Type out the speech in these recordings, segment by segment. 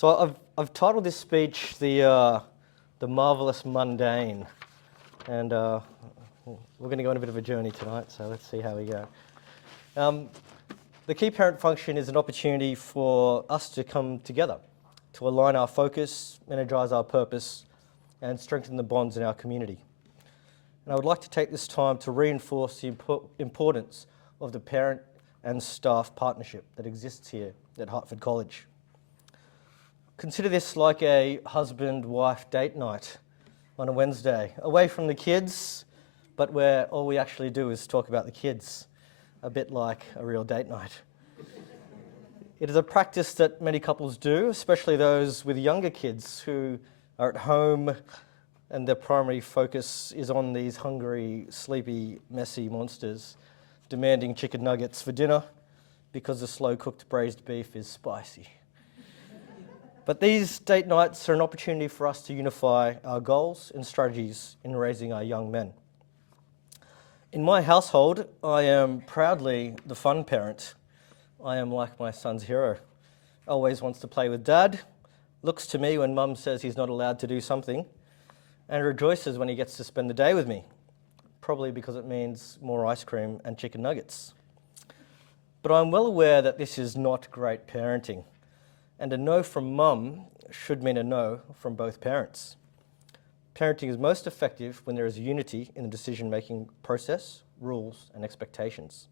So I've titled this speech the Marvelous Mundane, and we're going to go on a bit of a journey tonight, so let's see how we go. The key parent function is an opportunity for us to come together, to align our focus, energize our purpose, and strengthen the bonds in our community. And I would like to take this time to reinforce the importance of the parent and staff partnership that exists here at Hartford College. Consider this like a husband-wife date night on a Wednesday, away from the kids, but where all we actually do is talk about the kids, a bit like a real date night. It is a practice that many couples do, especially those with younger kids who are at home and their primary focus is on these hungry, sleepy, messy monsters demanding chicken nuggets for dinner because the slow-cooked braised beef is spicy. But these date nights are an opportunity for us to unify our goals and strategies in raising our young men. In my household, I am proudly the fun parent. I am like my son's hero. Always wants to play with dad, looks to me when mum says he's not allowed to do something, and rejoices when he gets to spend the day with me, probably because it means more ice cream and chicken nuggets. But I'm well aware that this is not great parenting, and a no from mum should mean a no from both parents. Parenting is most effective when there is unity in the decision-making process, rules, and expectations.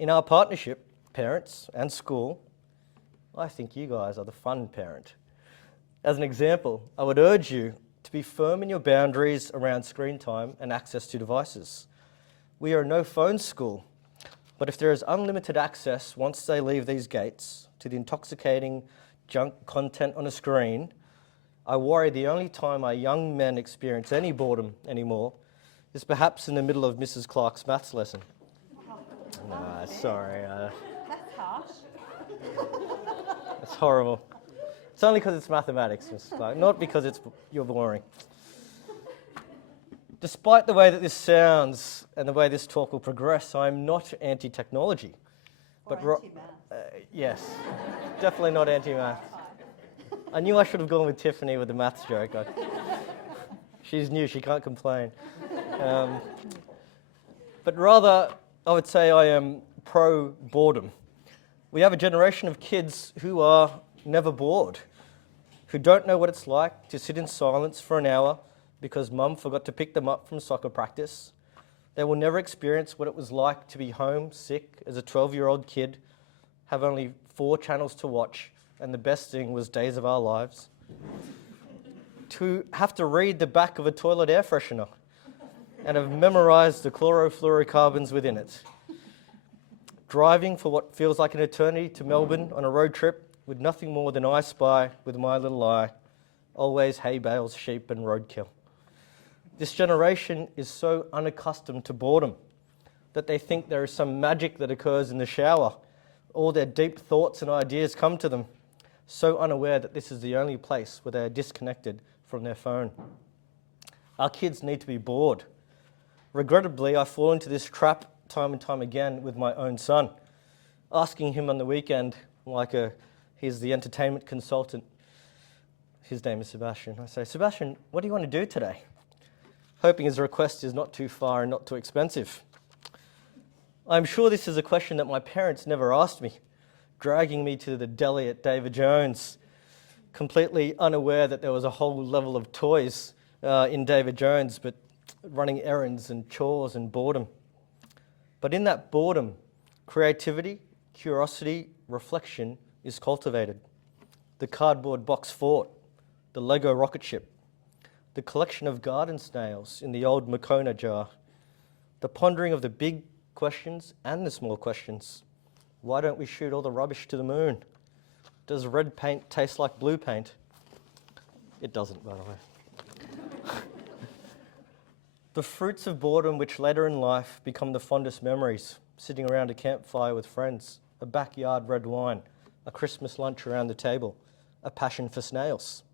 In our partnership, parents and school, I think you guys are the fun parent. As an example, I would urge you to be firm in your boundaries around screen time and access to devices. We are a no-phone school, but if there is unlimited access once they leave these gates to the intoxicating junk content on a screen, I worry the only time our young men experience any boredom anymore is perhaps in the middle of Mrs. Clark's maths lesson. Nah, sorry. That's harsh. It's horrible. It's only because it's mathematics, Mrs. Clark, not because you're boring. Despite the way that this sounds and the way this talk will progress, I'm not anti-technology. Or anti-math. Yes, definitely not anti-math. I knew I should have gone with Tiffany with the maths joke. She's new, she can't complain. But rather, I would say I am pro-boredom. We have a generation of kids who are never bored, who don't know what it's like to sit in silence for an hour because mum forgot to pick them up from soccer practice. They will never experience what it was like to be home sick as a 12-year-old kid, have only 4 channels to watch, and the best thing was Days of Our Lives. To have to read the back of a toilet air freshener and have memorized the chlorofluorocarbons within it. Driving for what feels like an eternity to Melbourne on a road trip with nothing more than I Spy with my little eye, always hay bales, sheep and roadkill. This generation is so unaccustomed to boredom that they think there is some magic that occurs in the shower. All their deep thoughts and ideas come to them, so unaware that this is the only place where they are disconnected from their phone. Our kids need to be bored. Regrettably, I fall into this trap time and time again with my own son, asking him on the weekend, he's the entertainment consultant. His name is Sebastian. I say, Sebastian, what do you want to do today? Hoping his request is not too far and not too expensive. I'm sure this is a question that my parents never asked me, dragging me to the deli at David Jones, completely unaware that there was a whole level of toys in David Jones, but running errands and chores and boredom. But in that boredom, creativity, curiosity, reflection is cultivated. The cardboard box fort, the Lego rocket ship, the collection of garden snails in the old Makona jar, the pondering of the big questions and the small questions. Why don't we shoot all the rubbish to the moon? Does red paint taste like blue paint? It doesn't, by the way. The fruits of boredom which later in life become the fondest memories, sitting around a campfire with friends, a backyard red wine, a Christmas lunch around the table, a passion for snails.